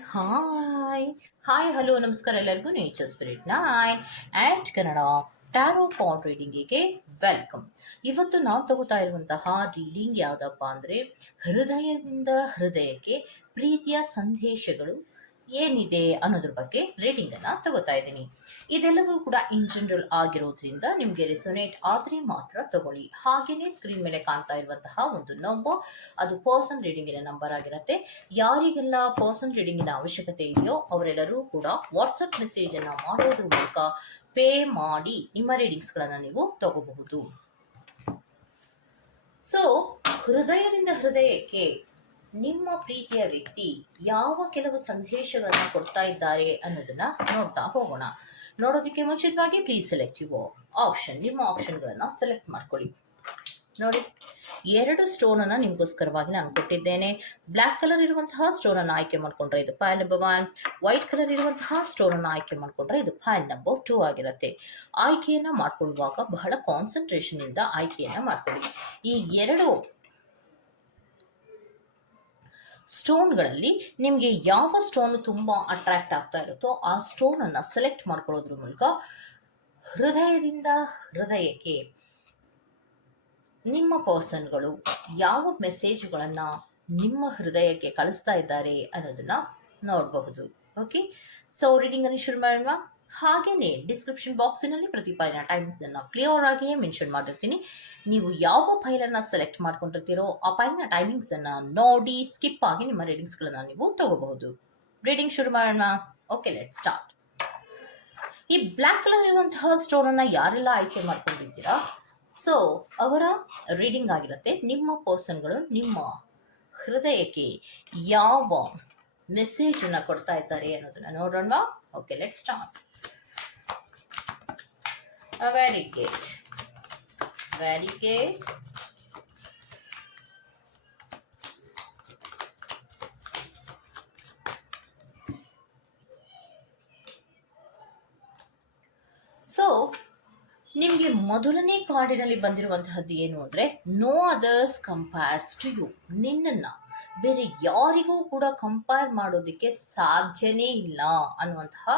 Hi hi hello ನಮಸ್ಕಾರ ಎಲ್ಲರಿಗೂ nature spirit ನಾಯ್ ಆ್ಯಂಡ್ ಕನ್ನಡ ಟ್ಯಾರೋ ಕಾರ್ಡ್ ರೀಡಿಂಗಿಗೆ ವೆಲ್ಕಮ್ ಇವತ್ತು ನಾವು ತಗೋತಾ ಇರುವಂತಹ ರೀಡಿಂಗ್ ಯಾವುದಪ್ಪ ಅಂದರೆ ಹೃದಯದಿಂದ ಹೃದಯಕ್ಕೆ ಪ್ರೀತಿಯ ಸಂದೇಶಗಳು ಏನಿದೆ ಅನ್ನೋದ್ರ ಬಗ್ಗೆ ರೀಡಿಂಗನ್ನು ತಗೋತಾ ಇದ್ದೀನಿ. ಇದೆಲ್ಲವೂ ಕೂಡ ಇನ್ ಜನರಲ್ ಆಗಿರೋದ್ರಿಂದ ನಿಮಗೆ ರೆಸೊನೇಟ್ ಆದರೆ ಮಾತ್ರ ತಗೊಳ್ಳಿ. ಹಾಗೆಯೇ ಸ್ಕ್ರೀನ್ ಮೇಲೆ ಕಾಣ್ತಾ ಇರುವಂತಹ ಒಂದು ನಂಬರ್ ಅದು ಪರ್ಸನ್ ರೀಡಿಂಗಿನ ನಂಬರ್ ಆಗಿರುತ್ತೆ. ಯಾರಿಗೆಲ್ಲ ಪರ್ಸನ್ ರೀಡಿಂಗಿನ ಅವಶ್ಯಕತೆ ಇದೆಯೋ ಅವರೆಲ್ಲರೂ ಕೂಡ ವಾಟ್ಸಪ್ ಮೆಸೇಜನ್ನು ಮಾಡೋದ್ರ ಮೂಲಕ ಪೇ ಮಾಡಿ ನಿಮ್ಮ ರೀಡಿಂಗ್ಸ್ಗಳನ್ನು ನೀವು ತಗೋಬಹುದು. ಸೊ ಹೃದಯದಿಂದ ಹೃದಯಕ್ಕೆ ನಿಮ್ಮ ಪ್ರೀತಿಯ ವ್ಯಕ್ತಿ ಯಾವ ಕೆಲವು ಸಂದೇಶಗಳನ್ನು ಕೊಡ್ತಾ ಇದ್ದಾರೆ ಅನ್ನೋದನ್ನ ನೋಡ್ತಾ ಹೋಗೋಣ. ನೋಡೋದಕ್ಕೆ ಮುಂಚಿತವಾಗಿ ಪ್ಲೀಸ್ ಸೆಲೆಕ್ಟ್ ಯುವ ಆಪ್ಷನ್ ನಿಮ್ಮ ಆಪ್ಷನ್ಗಳನ್ನು ಸೆಲೆಕ್ಟ್ ಮಾಡ್ಕೊಳ್ಳಿ. ನೋಡಿ, ಎರಡು ಸ್ಟೋನನ್ನು ನಿಮಗೋಸ್ಕರವಾಗಿ ನಾನು ಕೊಟ್ಟಿದ್ದೇನೆ. ಬ್ಲ್ಯಾಕ್ ಕಲರ್ ಇರುವಂತಹ ಸ್ಟೋನನ್ನು ಆಯ್ಕೆ ಮಾಡಿಕೊಂಡ್ರೆ ಇದು file number one white colour ಇರುವಂತಹ ಸ್ಟೋನನ್ನು ಆಯ್ಕೆ ಮಾಡಿಕೊಂಡ್ರೆ ಇದು ಫೈಲ್ ನಂಬರ್ ಟೂ ಆಗಿರುತ್ತೆ. ಆಯ್ಕೆಯನ್ನು ಮಾಡ್ಕೊಳ್ಳುವಾಗ ಬಹಳ ಕಾನ್ಸಂಟ್ರೇಷನಿಂದ ಆಯ್ಕೆಯನ್ನು ಮಾಡ್ಕೊಳ್ಳಿ. ಈ ಎರಡು ಸ್ಟೋನ್ಗಳಲ್ಲಿ ನಿಮಗೆ ಯಾವ ಸ್ಟೋನ್ ತುಂಬ ಅಟ್ರಾಕ್ಟ್ ಆಗ್ತಾ ಇರುತ್ತೋ ಆ ಸ್ಟೋನನ್ನು ಸೆಲೆಕ್ಟ್ ಮಾಡ್ಕೊಳ್ಳೋದ್ರ ಮೂಲಕ ಹೃದಯದಿಂದ ಹೃದಯಕ್ಕೆ ನಿಮ್ಮ ಪರ್ಸನ್ಗಳು ಯಾವ ಮೆಸೇಜ್ಗಳನ್ನು ನಿಮ್ಮ ಹೃದಯಕ್ಕೆ ಕಳಿಸ್ತಾ ಇದ್ದಾರೆ ಅನ್ನೋದನ್ನ ನೋಡಬಹುದು. ಓಕೆ ಸೊ ರೀಡಿಂಗನ್ನು ಶುರು ಮಾಡೋಣ. ಹಾಗೆಯೇ ಡಿಸ್ಕ್ರಿಪ್ಷನ್ ಬಾಕ್ಸಿನಲ್ಲಿ ಪ್ರತಿ ಫೈಲಿನ ಟೈಮಿಂಗ್ಸನ್ನು ಕ್ಲಿಯರ್ ಆಗಿಯೇ ಮೆನ್ಷನ್ ಮಾಡಿರ್ತೀನಿ. ನೀವು ಯಾವ ಫೈಲನ್ನು ಸೆಲೆಕ್ಟ್ ಮಾಡ್ಕೊಂಡಿರ್ತೀರೋ ಆ ಫೈಲಿನ ಟೈಮಿಂಗ್ಸನ್ನು ನೋಡಿ ಸ್ಕಿಪ್ ಆಗಿ ನಿಮ್ಮ ರೀಡಿಂಗ್ಸ್ಗಳನ್ನು ನೀವು ತಗೋಬಹುದು. ರೀಡಿಂಗ್ ಶುರು ಮಾಡೋಣ. ಓಕೆ ಲೆಟ್ ಸ್ಟಾರ್ಟ್ ಈ ಬ್ಲ್ಯಾಕ್ ಕಲರ್ ಇರುವಂತಹ ಸ್ಟೋನನ್ನು ಯಾರೆಲ್ಲ ಆಯ್ಕೆ ಮಾಡ್ಕೊಂಡಿದ್ದೀರಾ? ಸೊ ಅವರ ರೀಡಿಂಗ್ ಆಗಿರುತ್ತೆ. ನಿಮ್ಮ ಪರ್ಸನ್ಗಳು ನಿಮ್ಮ ಹೃದಯಕ್ಕೆ ಯಾವ ಮೆಸೇಜನ್ನು ಕೊಡ್ತಾ ಇದ್ದಾರೆ ಅನ್ನೋದನ್ನ ನೋಡೋಣ. Okay let start good very good so ನಿಮಗೆ ಮೊದಲನೇ ಕಾರ್ಡಿನಲ್ಲಿ ಬಂದಿರುವಂತಹದ್ದು ಏನು ಅಂದರೆ no others compares to you ನಿನ್ನನ್ನು ಬೇರೆ ಯಾರಿಗೂ ಕೂಡ ಕಂಪೇರ್ ಮಾಡೋದಕ್ಕೆ ಸಾಧ್ಯನೇ ಇಲ್ಲ ಅನ್ನುವಂತಹ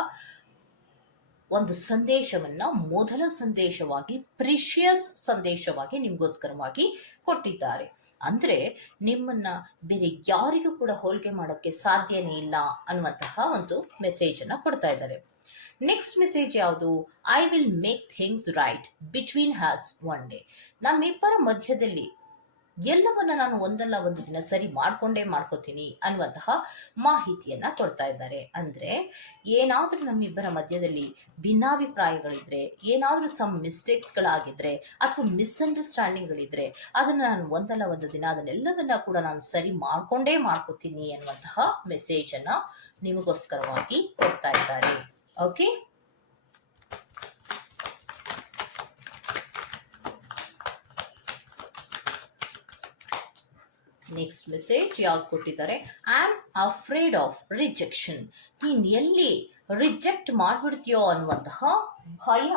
ಒಂದು ಸಂದೇಶವನ್ನು ಮೊದಲ ಸಂದೇಶವಾಗಿ ಪ್ರಿಷಿಯಸ್ ಸಂದೇಶವಾಗಿ ನಿಮಗೋಸ್ಕರವಾಗಿ ಕೊಟ್ಟಿದ್ದಾರೆ. ಅಂದರೆ ನಿಮ್ಮನ್ನ ಬೇರೆ ಯಾರಿಗೂ ಕೂಡ ಹೋಲಿಕೆ ಮಾಡೋಕ್ಕೆ ಸಾಧ್ಯನೇ ಇಲ್ಲ ಅನ್ನುವಂತಹ ಒಂದು ಮೆಸೇಜನ್ನು ಕೊಡ್ತಾ ಇದ್ದಾರೆ. ನೆಕ್ಸ್ಟ್ ಮೆಸೇಜ್ ಯಾವುದು? I will make things right between us one day ನಮ್ಮಿಬ್ಬರ ಮಧ್ಯದಲ್ಲಿ ಎಲ್ಲವನ್ನ ನಾನು ಒಂದಲ್ಲ ಒಂದು ದಿನ ಸರಿ ಮಾಡ್ಕೊಂಡೇ ಮಾಡ್ಕೋತೀನಿ ಅನ್ನುವಂತಹ ಮಾಹಿತಿಯನ್ನ ಕೊಡ್ತಾ ಇದ್ದಾರೆ. ಅಂದ್ರೆ ಏನಾದರೂ ನಮ್ಮಿಬ್ಬರ ಮಧ್ಯದಲ್ಲಿ ಭಿನ್ನಾಭಿಪ್ರಾಯಗಳಿದ್ರೆ, ಏನಾದರೂ ಸಮ್ ಮಿಸ್ಟೇಕ್ಸ್ಗಳಾಗಿದ್ರೆ ಅಥವಾ ಮಿಸ್ಅಂಡರ್ಸ್ಟ್ಯಾಂಡಿಂಗ್ಗಳಿದ್ರೆ ಅದನ್ನ ನಾನು ಒಂದಲ್ಲ ಒಂದು ದಿನ ಅದನ್ನೆಲ್ಲವನ್ನ ಕೂಡ ನಾನು ಸರಿ ಮಾಡ್ಕೊಂಡೇ ಮಾಡ್ಕೋತೀನಿ ಅನ್ನುವಂತಹ ಮೆಸೇಜನ್ನು ನಿಮಗೋಸ್ಕರವಾಗಿ ಕೊಡ್ತಾ ಇದ್ದಾರೆ. ಓಕೆ ನೆಕ್ಸ್ಟ್ ಮೆಸೇಜ್ ಯಾವ್ದು ಕೊಟ್ಟಿದ್ದಾರೆ? I am afraid of rejection ನೀನು ಎಲ್ಲಿ ರಿಜೆಕ್ಟ್ ಮಾಡಿಬಿಡ್ತೀಯೋ ಅನ್ನುವಂತಹ ಭಯ.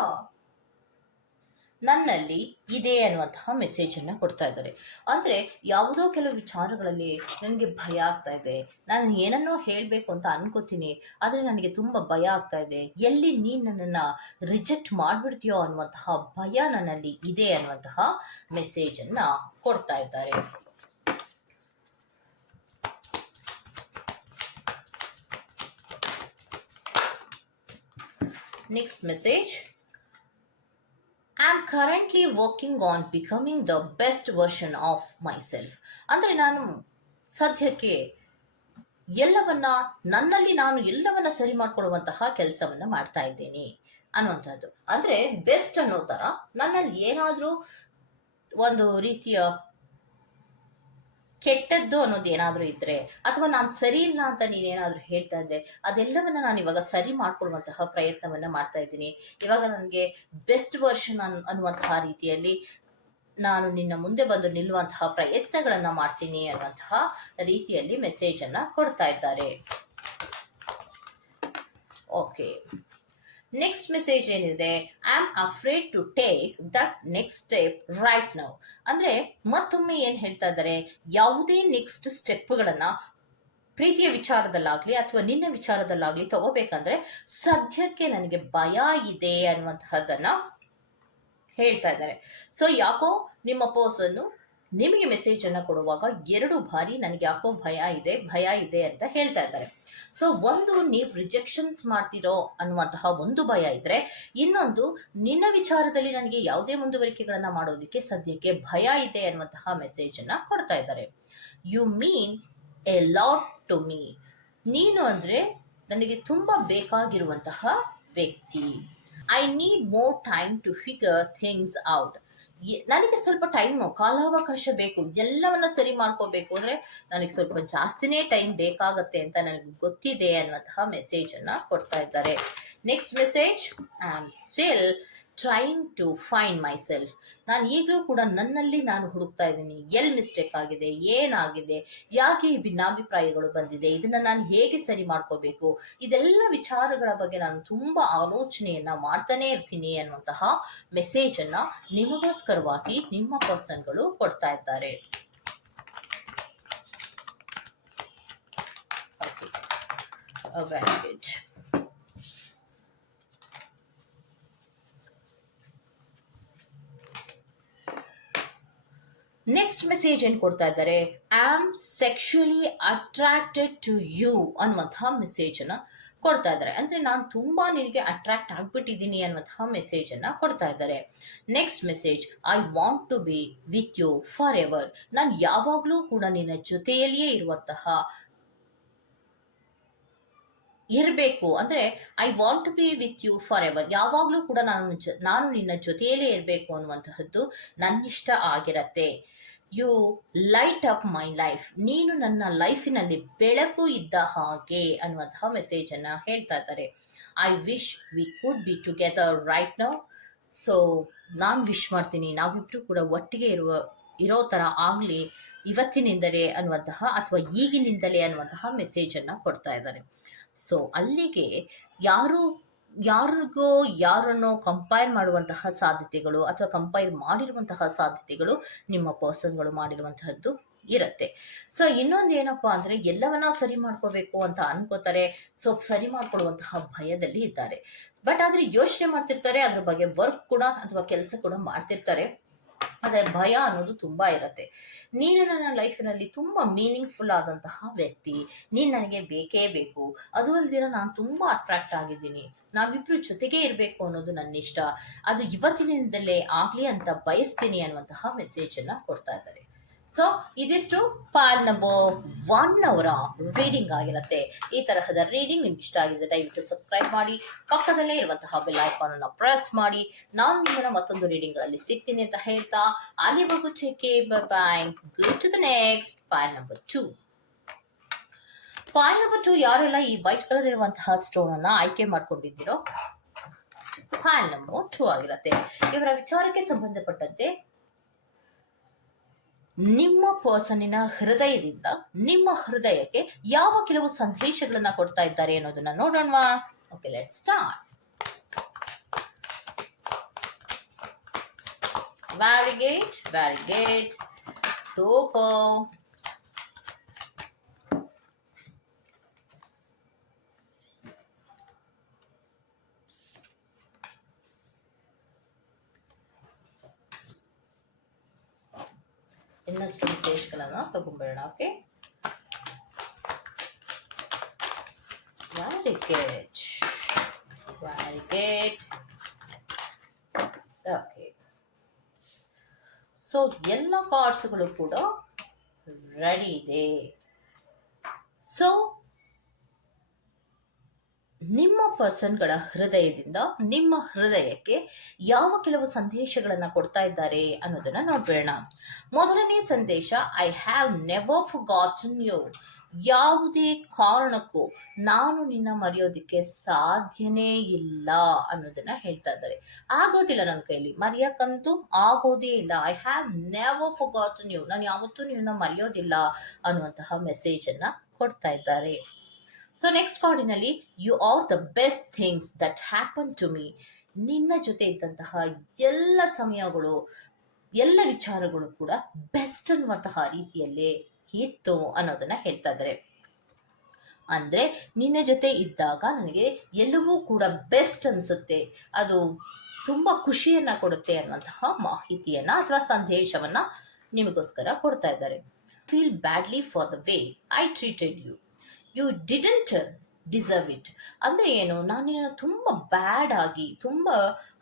ನನ್ನಲ್ಲಿ ಇದೆ ಅನ್ನುವಂತಹ ಮೆಸೇಜನ್ನು ಕೊಡ್ತಾ ಇದ್ದಾರೆ. ಅಂದರೆ ಯಾವುದೋ ಕೆಲವು ವಿಚಾರಗಳಲ್ಲಿ ನನಗೆ ಭಯ ಆಗ್ತಾ ಇದೆ. ನಾನು ಏನನ್ನೋ ಹೇಳಬೇಕು ಅಂತ ಅನ್ಕೋತೀನಿ, ಆದರೆ ನನಗೆ ತುಂಬ ಭಯ ಆಗ್ತಾ ಇದೆ. ಎಲ್ಲಿ ನೀನು ನನ್ನನ್ನು ರಿಜೆಕ್ಟ್ ಮಾಡಿಬಿಡ್ತೀಯೋ ಅನ್ನುವಂತಹ ಭಯ ನನ್ನಲ್ಲಿ ಇದೆ ಅನ್ನುವಂತಹ ಮೆಸೇಜನ್ನು ಕೊಡ್ತಾ ಇದ್ದಾರೆ. Message I am currently working on becoming the best version of myself ಅಂದರೆ ನಾನು ಸದ್ಯಕ್ಕೆ ಎಲ್ಲವನ್ನ, ನನ್ನಲ್ಲಿ ನಾನು ಎಲ್ಲವನ್ನ ಸರಿ ಮಾಡ್ಕೊಳ್ಳುವಂತಹ ಕೆಲಸವನ್ನ ಮಾಡ್ತಾ ಇದ್ದೇನೆ ಅನ್ನುವಂಥದ್ದು. ಅಂದರೆ ಬೆಸ್ಟ್ ಅನ್ನೋ ಥರ ನನ್ನಲ್ಲಿ ಏನಾದರೂ ಒಂದು ರೀತಿಯ ಕೆಟ್ಟದ್ದು ಅನ್ನೋದು ಏನಾದರೂ ಇದ್ದರೆ ಅಥವಾ ನಾನು ಸರಿ ಇಲ್ಲ ಅಂತ ನೀನೇನಾದರೂ ಹೇಳ್ತಾ ಇದ್ದೆ ಅದೆಲ್ಲವನ್ನ ನಾನು ಇವಾಗ ಸರಿ ಮಾಡ್ಕೊಳ್ಳುವಂತಹ ಪ್ರಯತ್ನವನ್ನು ಮಾಡ್ತಾ ಇದ್ದೀನಿ. ಇವಾಗ ನನಗೆ ಬೆಸ್ಟ್ ವರ್ಷನ್ ಅನ್, ಅನ್ನುವಂತಹ ರೀತಿಯಲ್ಲಿ ನಾನು ನಿನ್ನ ಮುಂದೆ ಬಂದು ನಿಲ್ಲುವಂತಹ ಪ್ರಯತ್ನಗಳನ್ನು ಮಾಡ್ತೀನಿ ಅನ್ನುವಂತಹ ರೀತಿಯಲ್ಲಿ ಮೆಸೇಜನ್ನು ಕೊಡ್ತಾ ಇದ್ದಾರೆ. ಓಕೆ ನೆಕ್ಸ್ಟ್ ಮೆಸೇಜ್ ಏನಿದೆ? I am afraid to take that next step right now ಅಂದರೆ ಮತ್ತೊಮ್ಮೆ ಏನು ಹೇಳ್ತಾ ಇದ್ದಾರೆ? ಯಾವುದೇ ನೆಕ್ಸ್ಟ್ ಸ್ಟೆಪ್ಗಳನ್ನು ಪ್ರೀತಿಯ ವಿಚಾರದಲ್ಲಾಗ್ಲಿ ಅಥವಾ ನಿನ್ನ ವಿಚಾರದಲ್ಲಾಗ್ಲಿ ತಗೋಬೇಕಂದ್ರೆ ಸದ್ಯಕ್ಕೆ ನನಗೆ ಭಯ ಇದೆ ಅನ್ನುವಂತಹದ್ದನ್ನು ಹೇಳ್ತಾ ಇದ್ದಾರೆ. ಸೊ ಯಾಕೋ ನಿಮ್ಮ ಪರ್ಸನ್ನು ನಿಮಗೆ ಮೆಸೇಜ್ ಅನ್ನ ಕೊಡುವಾಗ ಎರಡು ಬಾರಿ ನನಗೆ ಯಾಕೋ ಭಯ ಇದೆ ಭಯ ಇದೆ ಅಂತ ಹೇಳ್ತಾ ಇದ್ದಾರೆ. ಸೊ ಒಂದು ನೀವು ರಿಜೆಕ್ಷನ್ಸ್ ಮಾಡ್ತಿರೋ ಅನ್ನುವಂತಹ ಒಂದು ಭಯ ಇದ್ರೆ, ಇನ್ನೊಂದು ನಿನ್ನ ವಿಚಾರದಲ್ಲಿ ನನಗೆ ಯಾವುದೇ ಮುಂದುವರಿಕೆಗಳನ್ನ ಮಾಡೋದಕ್ಕೆ ಸದ್ಯಕ್ಕೆ ಭಯ ಇದೆ ಅನ್ನುವಂತಹ ಮೆಸೇಜ್ ಅನ್ನ ಕೊಡ್ತಾ ಇದ್ದಾರೆ. You mean a lot to me ನೀನು ಅಂದ್ರೆ ನನಗೆ ತುಂಬಾ ಬೇಕಾಗಿರುವಂತಹ ವ್ಯಕ್ತಿ. I need more time to figure things out ನನಗೆ ಸ್ವಲ್ಪ ಟೈಮು ಕಾಲಾವಕಾಶ ಬೇಕು, ಎಲ್ಲವನ್ನ ಸರಿ ಮಾಡ್ಕೋಬೇಕು ಅಂದ್ರೆ ನನಗೆ ಸ್ವಲ್ಪ ಜಾಸ್ತಿನೇ ಟೈಮ್ ಬೇಕಾಗತ್ತೆ ಅಂತ ನನಗೆ ಗೊತ್ತಿದೆ ಅನ್ನುವಂತಹ ಮೆಸೇಜ್ ಅನ್ನ ಕೊಡ್ತಾ ಇದ್ದಾರೆ. Next message I am still trying to find myself ನಾನು ಈಗಲೂ ಕೂಡ ನನ್ನಲ್ಲಿ ನಾನು ಹುಡುಕ್ತಾ ಇದ್ದೀನಿ. ಎಲ್ಲಿ ಮಿಸ್ಟೇಕ್ ಆಗಿದೆ? ಏನಾಗಿದೆ? ಯಾಕೆ ಈ ಭಿನ್ನಾಭಿಪ್ರಾಯಗಳು ಬಂದಿದೆ? ಇದನ್ನು ನಾನು ಹೇಗೆ ಸರಿ ಮಾಡ್ಕೋಬೇಕು? ಇದೆಲ್ಲ ವಿಚಾರಗಳ ಬಗ್ಗೆ ನಾನು ತುಂಬ ಆಲೋಚನೆಯನ್ನು ಮಾಡ್ತಾನೆ ಇರ್ತೀನಿ ಅನ್ನುವಂತಹ ಮೆಸೇಜನ್ನು ನಿಮಗೋಸ್ಕರವಾಗಿ ನಿಮ್ಮ ಪರ್ಸನ್ಗಳು ಕೊಡ್ತಾ ಇದ್ದಾರೆ. ವೆರಿ ಗುಡ್ ನೆಕ್ಸ್ಟ್ ಮೆಸೇಜ್ ಏನು ಕೊಡ್ತಾ ಇದ್ದಾರೆ? I am sexually attracted to you ಅನ್ನುವಂತಹ ಮೆಸೇಜ್ ಅನ್ನ ಕೊಡ್ತಾ ಇದ್ದಾರೆ. ಅಂದ್ರೆ ನಾನು ತುಂಬಾ ನಿನಗೆ ಅಟ್ರಾಕ್ಟ್ ಆಗಿಬಿಟ್ಟಿದ್ದೀನಿ ಅನ್ನುವಂತಹ ಮೆಸೇಜ್ ಅನ್ನ ಕೊಡ್ತಾ ಇದ್ದಾರೆ. Next message I want to be with you forever ನಾನು ಯಾವಾಗಲೂ ಕೂಡ ನಿನ್ನ ಜೊತೆಯಲ್ಲಿಯೇ ಇರುವಂತಹ ಇರಬೇಕು. ಅಂದ್ರೆ I want to be with you forever ಯಾವಾಗಲೂ ಕೂಡ ನಾನು ನಾನು ನಿನ್ನ ಜೊತೆಯಲ್ಲೇ ಇರಬೇಕು ಅನ್ನುವಂತಹದ್ದು ನನ್ನಿಷ್ಟ ಆಗಿರತ್ತೆ. You light up my life ನೀನು ನನ್ನ ಲೈಫಿನಲ್ಲಿ ಬೆಳಕು ಇದ್ದ ಹಾಗೆ ಅನ್ನುವಂತಹ ಮೆಸೇಜ್ ಅನ್ನ ಹೇಳ್ತಾ ಇದ್ದಾರೆ. I wish we could be together right now so ನಾನು ವಿಶ್ ಮಾಡ್ತೀನಿ. ನಾವಿಬ್ರು ಕೂಡ ಒಟ್ಟಿಗೆ ಇರುವ, ಇರೋ ಥರ ಆಗಲಿ ಇವತ್ತಿನಿಂದಲೇ ಅನ್ನುವಂತಹ ಅಥವಾ ಈಗಿನಿಂದಲೇ ಅನ್ನುವಂತಹ ಮೆಸೇಜ್ ಅನ್ನ ಕೊಡ್ತಾ ಇದ್ದಾರೆ. ಸೊ ಅಲ್ಲಿಗೆ ಯಾರು, ಯಾರಿಗೋ ಯಾರನ್ನೋ ಕಂಪೈರ್ ಮಾಡುವಂತಹ ಸಾಧ್ಯತೆಗಳು ಅಥವಾ ಕಂಪೈರ್ ಮಾಡಿರುವಂತಹ ಸಾಧ್ಯತೆಗಳು ನಿಮ್ಮ ಪರ್ಸನ್ಗಳು ಮಾಡಿರುವಂತಹದ್ದು ಇರುತ್ತೆ. ಸೊ ಇನ್ನೊಂದು ಏನಪ್ಪಾ ಅಂದ್ರೆ ಎಲ್ಲವನ್ನ ಸರಿ ಮಾಡ್ಕೋಬೇಕು ಅಂತ ಅನ್ಕೋತಾರೆ. ಸೊ ಸರಿ ಮಾಡ್ಕೊಳ್ಳುವಂತಹ ಭಯದಲ್ಲಿ ಇದ್ದಾರೆ. ಬಟ್ ಆದ್ರೆ ಯೋಚನೆ ಮಾಡ್ತಿರ್ತಾರೆ, ಅದ್ರ ಬಗ್ಗೆ ವರ್ಕ್ ಕೂಡ ಅಥವಾ ಕೆಲಸ ಕೂಡ ಮಾಡ್ತಿರ್ತಾರೆ. ಆದರೆ ಭಯ ಅನ್ನೋದು ತುಂಬ ಇರುತ್ತೆ. ನೀನು ನನ್ನ ಲೈಫಿನಲ್ಲಿ ತುಂಬ ಮೀನಿಂಗ್ಫುಲ್ ಆದಂತಹ ವ್ಯಕ್ತಿ. ನೀನು ನನಗೆ ಬೇಕೇ ಬೇಕು. ಅದು ಅಲ್ದಿರ ನಾನು ತುಂಬ ಅಟ್ರಾಕ್ಟ್ ಆಗಿದ್ದೀನಿ. ನಾವಿಬ್ರು ಜೊತೆಗೆ ಇರಬೇಕು ಅನ್ನೋದು ನನ್ನ ಇಷ್ಟ ಅದು ಇವತ್ತಿನಿಂದಲೇ ಆಗ್ಲಿ ಅಂತ ಬಯಸ್ತೀನಿ ಅನ್ನುವಂತಹ ಮೆಸೇಜ್ ಅನ್ನ ಕೊಡ್ತಾ ಇದ್ದಾರೆ. ಸೊ ಇದಿಷ್ಟು ಪಾಲ್ ನಂಬರ್ ಒನ್ ಅವರ ರೀಡಿಂಗ್ ಆಗಿರುತ್ತೆ. ಈ ತರಹದ ರೀಡಿಂಗ್ ನಿಮ್ಗೆ ಇಷ್ಟ ಆಗಿದ್ರೆ ದಯವಿಟ್ಟು ಸಬ್ಸ್ಕ್ರೈಬ್ ಮಾಡಿ, ಪಕ್ಕದಲ್ಲೇ ಇರುವಂತಹ ಬೆಲ್ ಐಕಾನ್ ಅನ್ನು ಪ್ರೆಸ್ ಮಾಡಿ. ನಾನು ನಿಮ್ಮನ್ನ ಮತ್ತೊಂದು ರೀಡಿಂಗ್ಗಳಲ್ಲಿ ಸಿಗ್ತೀನಿ ಅಂತ ಹೇಳ್ತಾ ಅಲ್ಲಿವರೆಗೂ ಚೆಕ್ಕೆ bye good to the next Pal number two Pal number two ಯಾರೆಲ್ಲ ಈ ವೈಟ್ ಕಲರ್ ಇರುವಂತಹ ಸ್ಟೋನ್ ಅನ್ನ ಆಯ್ಕೆ ಮಾಡ್ಕೊಂಡಿದ್ದೀರೋ ಪಾಲ್ ನಂಬರ್ ಟೂ ಆಗಿರುತ್ತೆ. ಇವರ ವಿಚಾರಕ್ಕೆ ಸಂಬಂಧಪಟ್ಟಂತೆ ನಿಮ್ಮ ಪರ್ಸನ್ನಿನ ಹೃದಯದಿಂದ, ನಿಮ್ಮ ಹೃದಯಕ್ಕೆ ಯಾವ ಕೆಲವು ಸಂದೇಶಗಳನ್ನ ಕೊಡ್ತಾ ಇದ್ದಾರೆ ಅನ್ನೋದನ್ನ ನೋಡೋಣವಾ? ಓಕೆ ಲೆಟ್ ಸ್ಟಾರ್ಟ್ ವ್ಯಾರಿಗೇಟ್ ವ್ಯಾರಿಗೇಟ್ ಸೂಪರ್ ಮೆಸೇಜ್ಗಳನ್ನ ತಗೊಂಡ್ಬರೋಣ okay very good very good okay so ಎಲ್ಲ ಕಾರ್ಡ್ಸ್ಗಳು ಕೂಡ ರೆಡಿ ಇದೆ. ಸೊ ನಿಮ್ಮ ಪರ್ಸನ್ಗಳ ಹೃದಯದಿಂದ ನಿಮ್ಮ ಹೃದಯಕ್ಕೆ ಯಾವ ಕೆಲವು ಸಂದೇಶಗಳನ್ನು ಕೊಡ್ತಾ ಇದ್ದಾರೆ ಅನ್ನೋದನ್ನ ನೋಡ್ಬೇಡ ಮೊದಲನೇ ಸಂದೇಶ I have never gotten you ಯಾವುದೇ ಕಾರಣಕ್ಕೂ ನಾನು ನಿನ್ನ ಮರೆಯೋದಕ್ಕೆ ಸಾಧ್ಯನೇ ಇಲ್ಲ ಅನ್ನೋದನ್ನ ಹೇಳ್ತಾ ಇದ್ದಾರೆ. ಆಗೋದಿಲ್ಲ ನನ್ನ ಕೈಲಿ. ಮರೆಯಕ್ಕಂತೂ ಆಗೋದೇ ಇಲ್ಲ. I have never gotten you ನಾನು ಯಾವತ್ತೂ ನಿನ್ನ ಮರೆಯೋದಿಲ್ಲ ಅನ್ನುವಂತಹ ಮೆಸೇಜ್ ಅನ್ನ ಕೊಡ್ತಾ ಇದ್ದಾರೆ. ಸೊ ನೆಕ್ಸ್ಟ್ ಕಾರ್ಡಿನಲ್ಲಿ you are the best things that happen to me ನಿನ್ನ ಜೊತೆ ಇದ್ದಂತಹ ಎಲ್ಲ ಸಮಯಗಳು, ಎಲ್ಲ ವಿಚಾರಗಳು ಕೂಡ ಬೆಸ್ಟ್ ಅನ್ನುವಂತಹ ರೀತಿಯಲ್ಲೇ ಇತ್ತು ಅನ್ನೋದನ್ನ ಹೇಳ್ತಾ ಇದ್ದಾರೆ. ಅಂದರೆ ನಿನ್ನ ಜೊತೆ ಇದ್ದಾಗ ನನಗೆ ಎಲ್ಲವೂ ಕೂಡ ಬೆಸ್ಟ್ ಅನಿಸುತ್ತೆ. ಅದು ತುಂಬ ಖುಷಿಯನ್ನು ಕೊಡುತ್ತೆ ಅನ್ನುವಂತಹ ಮಾಹಿತಿಯನ್ನು ಅಥವಾ ಸಂದೇಶವನ್ನು ನಿಮಗೋಸ್ಕರ ಕೊಡ್ತಾ ಇದ್ದಾರೆ. Feel badly for the way I treated you you didn't deserve it ಅಂದರೆ ಏನು ನಾನು ತುಂಬ ಬ್ಯಾಡ್ ಆಗಿ, ತುಂಬ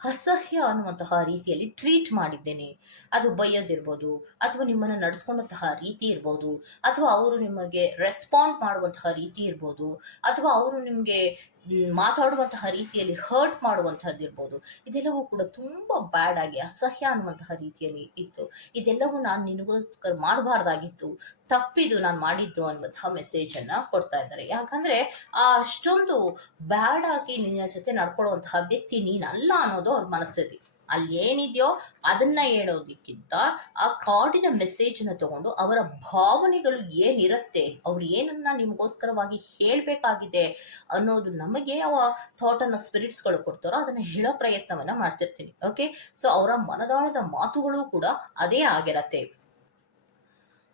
ಅಸಹ್ಯ ಅನ್ನುವಂತಹ ರೀತಿಯಲ್ಲಿ ಟ್ರೀಟ್ ಮಾಡಿದ್ದೇನೆ. ಅದು ಬೈಯೋದಿರ್ಬೋದು, ಅಥವಾ ನಿಮ್ಮನ್ನು ನಡೆಸ್ಕೊಂಡಂತಹ ರೀತಿ ಇರ್ಬೋದು, ಅಥವಾ ಅವರು ನಿಮಗೆ ರೆಸ್ಪಾಂಡ್ ಮಾಡುವಂತಹ ರೀತಿ ಇರ್ಬೋದು, ಅಥವಾ ಅವರು ನಿಮಗೆ ಮಾತಾಡುವಂತಹ ರೀತಿಯಲ್ಲಿ ಹರ್ಟ್ ಮಾಡುವಂತಹದ್ದು ಇರ್ಬೋದು. ಇದೆಲ್ಲವೂ ಕೂಡ ತುಂಬ ಬ್ಯಾಡ್ ಆಗಿ ಅಸಹ್ಯ ಅನ್ನುವಂತಹ ರೀತಿಯಲ್ಲಿ ಇತ್ತು. ಇದೆಲ್ಲವೂ ನಾನು ನಿನಗೋಸ್ಕರ ಮಾಡಬಾರ್ದಾಗಿತ್ತು. ತಪ್ಪಿದು ನಾನು ಮಾಡಿದ್ದು ಅನ್ನುವಂತಹ ಮೆಸೇಜನ್ನು ಕೊಡ್ತಾ ಇದ್ದಾರೆ. ಯಾಕಂದ್ರೆ ಆ ಅಷ್ಟೊಂದು ಬ್ಯಾಡ್ ಆಗಿ ನಿನ್ನ ಜೊತೆ ನಡ್ಕೊಳ್ಳುವಂತಹ ವ್ಯಕ್ತಿ ನೀನಲ್ಲ ಅನ್ನೋದು ಅವ್ರ ಮನಸ್ಥಿತಿ. ಅಲ್ಲಿ ಏನಿದೆಯೋ ಅದನ್ನ ಹೇಳೋದಕ್ಕಿಂತ ಆ ಕಾರ್ಡಿನ ಮೆಸೇಜನ್ನ ತಗೊಂಡು ಅವರ ಭಾವನೆಗಳು ಏನಿರುತ್ತೆ, ಅವ್ರು ಏನನ್ನ ನಿಮಗೋಸ್ಕರವಾಗಿ ಹೇಳಬೇಕಾಗಿದೆ ಅನ್ನೋದು ನಮಗೆ ಆ ಥಾಟನ್ನು ಸ್ಪಿರಿಟ್ಸ್ಗಳು ಕೊಡ್ತಾರೋ ಅದನ್ನು ಹೇಳೋ ಪ್ರಯತ್ನವನ್ನ ಮಾಡ್ತಿರ್ತೀನಿ ಓಕೆ ಸೊ ಅವರ ಮನದಾಳದ ಮಾತುಗಳು ಕೂಡ ಅದೇ ಆಗಿರತ್ತೆ.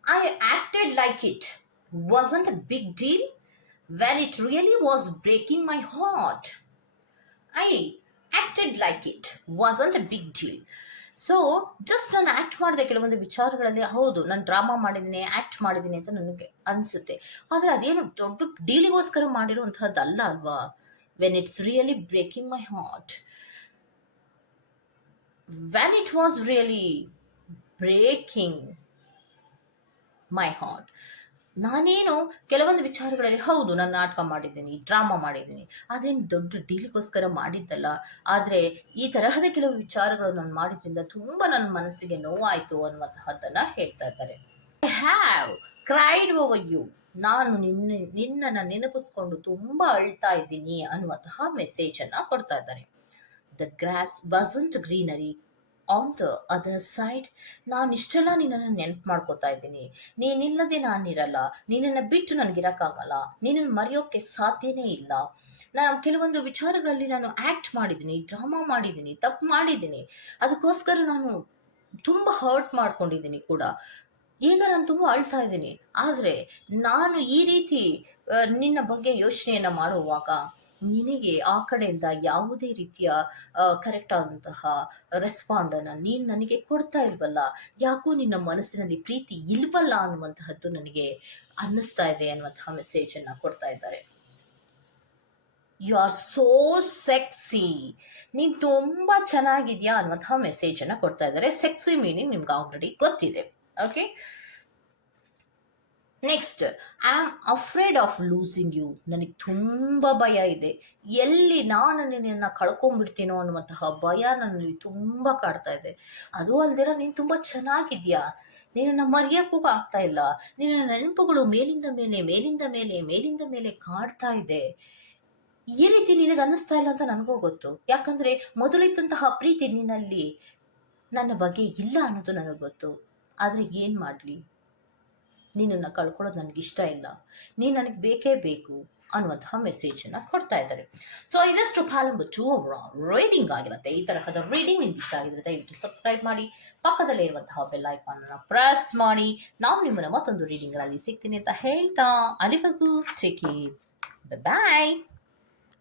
I acted like it wasn't big deal when it really was breaking my heart I acted like it wasn't a big deal so just ನಾನು ಆ್ಯಕ್ಟ್ ಮಾಡಿದೆ ಕೆಲವೊಂದು ವಿಚಾರಗಳಲ್ಲಿ, ಹೌದು, ನಾನು ಡ್ರಾಮಾ ಮಾಡಿದ್ದೀನಿ ಆ್ಯಕ್ಟ್ ಮಾಡಿದ್ದೀನಿ ಅಂತ ನನಗೆ ಅನಿಸುತ್ತೆ. ಆದರೆ ಅದೇನು ದೊಡ್ಡ ಡೀಲಿಗೋಸ್ಕರ ಮಾಡಿರುವಂತಹದ್ದಲ್ಲ ಅಲ್ವಾ? When it's really breaking my heart when it was really breaking my heart ನಾನೇನು ಕೆಲವೊಂದು ವಿಚಾರಗಳಲ್ಲಿ ಹೌದು, ನಾನು ನಾಟಕ ಮಾಡಿದ್ದೀನಿ ಡ್ರಾಮಾ ಮಾಡಿದ್ದೀನಿ, ಅದೇನು ದೊಡ್ಡ ಡೀಲ್ಗೋಸ್ಕರ ಮಾಡಿದ್ದಲ್ಲ. ಆದರೆ ಈ ತರಹದ ಕೆಲವು ವಿಚಾರಗಳು ನಾನು ಮಾಡಿದ್ರಿಂದ ತುಂಬ ನನ್ನ ಮನಸ್ಸಿಗೆ ನೋವಾಯಿತು ಅನ್ನುವಂತಹದ್ದನ್ನು ಹೇಳ್ತಾ ಇದ್ದಾರೆ. I have cried over you ನಾನು ನಿನ್ನ, ನಿನ್ನನ್ನು ನೆನಪಿಸ್ಕೊಂಡು ತುಂಬ ಅಳ್ತಾ ಇದ್ದೀನಿ ಅನ್ನುವಂತಹ ಮೆಸೇಜನ್ನು ಕೊಡ್ತಾ ಇದ್ದಾರೆ. The grass wasn't greenery on the other side ನಾನು ಇಷ್ಟೆಲ್ಲ ನಿನ್ನನ್ನು ನೆನಪು ಮಾಡ್ಕೋತಾ ಇದ್ದೀನಿ. ನೀನಿಲ್ಲದೆ ನಾನಿರಲ್ಲ. ನಿನ್ನನ್ನು ಬಿಟ್ಟು ನನಗಿರೋಕ್ಕಾಗಲ್ಲ ನಿನ್ನನ್ನು ಮರೆಯೋಕ್ಕೆ ಸಾಧ್ಯನೇ ಇಲ್ಲ. ನಾನು ಕೆಲವೊಂದು ವಿಚಾರಗಳಲ್ಲಿ ನಾನು ಆ್ಯಕ್ಟ್ ಮಾಡಿದ್ದೀನಿ ಡ್ರಾಮಾ ಮಾಡಿದ್ದೀನಿ, ತಪ್ಪು ಮಾಡಿದ್ದೀನಿ. ಅದಕ್ಕೋಸ್ಕರ ನಾನು ತುಂಬ ಹರ್ಟ್ ಮಾಡ್ಕೊಂಡಿದ್ದೀನಿ ಕೂಡ. ಈಗ ನಾನು ತುಂಬ ಅಳ್ತಾ ಇದ್ದೀನಿ. ಆದರೆ ನಾನು ಈ ರೀತಿ ನಿನ್ನ ಬಗ್ಗೆ ಯೋಚನೆಯನ್ನು ಮಾಡುವಾಗ ನಿನಗೆ ಆ ಕಡೆಯಿಂದ ಯಾವುದೇ ರೀತಿಯ ಕರೆಕ್ಟ್ ಆದಂತಹ ರೆಸ್ಪಾಂಡನ್ನು ನೀನು ನನಗೆ ಕೊಡ್ತಾ ಇಲ್ವಲ್ಲ? ಯಾಕೋ ನಿನ್ನ ಮನಸ್ಸಿನಲ್ಲಿ ಪ್ರೀತಿ ಇಲ್ವಲ್ಲ ಅನ್ನುವಂತಹದ್ದು ನನಗೆ ಅನ್ನಿಸ್ತಾ ಇದೆ ಅನ್ನುವಂತಹ ಮೆಸೇಜನ್ನು ಕೊಡ್ತಾ ಇದ್ದಾರೆ. ಯು ಆರ್ ಸೋ ಸೆಕ್ಸಿ ನೀನು ತುಂಬ ಚೆನ್ನಾಗಿದ್ಯಾ ಅನ್ನುವಂತಹ ಮೆಸೇಜನ್ನು ಕೊಡ್ತಾ ಇದ್ದಾರೆ. ಸೆಕ್ಸಿ ಮೀನಿಂಗ್ ನಿಮ್ಗೆ ಆಲ್ರೆಡಿ ಗೊತ್ತಿದೆ. Okay next I am afraid of losing you ನನಗೆ ತುಂಬ ಭಯ ಇದೆ. ಎಲ್ಲಿ ನಾನು ನಿನ್ನನ್ನು ಕಳ್ಕೊಂಡ್ಬಿಡ್ತೀನೋ ಅನ್ನುವಂತಹ ಭಯ ನನ್ನಲ್ಲಿ ತುಂಬ ಕಾಡ್ತಾ ಇದೆ. ಅದು ಅಲ್ದಿರ ನೀನು ತುಂಬ ಚೆನ್ನಾಗಿದ್ಯಾ? ನಿನ್ನನ್ನು ಮರೆಯೋಕ್ಕೂ ಆಗ್ತಾ ಇಲ್ಲ. ನಿನ್ನ ನೆನಪುಗಳು ಮೇಲಿಂದ ಮೇಲೆ ಮೇಲಿಂದ ಮೇಲೆ ಮೇಲಿಂದ ಮೇಲೆ ಕಾಡ್ತಾ ಇದೆ. ಈ ರೀತಿ ನಿನಗೆ ಅನ್ನಿಸ್ತಾ ಇಲ್ಲ ಅಂತ ನನಗೂ ಗೊತ್ತು. ಯಾಕಂದರೆ ಮೊದಲಿದ್ದಂತಹ ಪ್ರೀತಿ ನಿನ್ನಲ್ಲಿ ನನ್ನ ಬಗ್ಗೆ ಇಲ್ಲ ಅನ್ನೋದು ನನಗೆ ಗೊತ್ತು. ಆದರೆ ಏನು ಮಾಡಲಿ? ನಿನ್ನನ್ನು ಕಳ್ಕೊಳ್ಳೋದು ನನಗೆ ಇಷ್ಟ ಇಲ್ಲ. ನೀನು ನನಗೆ ಬೇಕೇ ಬೇಕು ಅನ್ನುವಂತಹ ಮೆಸೇಜನ್ನು ಕೊಡ್ತಾ ಇದ್ದಾರೆ. ಸೊ ಇದಷ್ಟು ಫಾಲಂಬು ಟೂ ಅವರ್ ರೀಡಿಂಗ್ ಆಗಿರುತ್ತೆ. ಈ ತರಹದ ರೀಡಿಂಗ್ ನಿಮ್ಗೆ ಇಷ್ಟ ಆಗಿದ್ರೆ ದಯವಿಟ್ಟು ಸಬ್ಸ್ಕ್ರೈಬ್ ಮಾಡಿ, ಪಕ್ಕದಲ್ಲೇ ಇರುವಂತಹ ಬೆಲ್ ಐಕಾನನ್ನು ಪ್ರೆಸ್ ಮಾಡಿ. ನಾವು ನಿಮ್ಮನ್ನು ಮತ್ತೊಂದು ರೀಡಿಂಗ್ಗಳಲ್ಲಿ ಸಿಗ್ತೀನಿ ಅಂತ ಹೇಳ್ತಾ, ಅಲ್ಲಿವರೆಗೂ ಚೆಕಿ ಬಾಯ್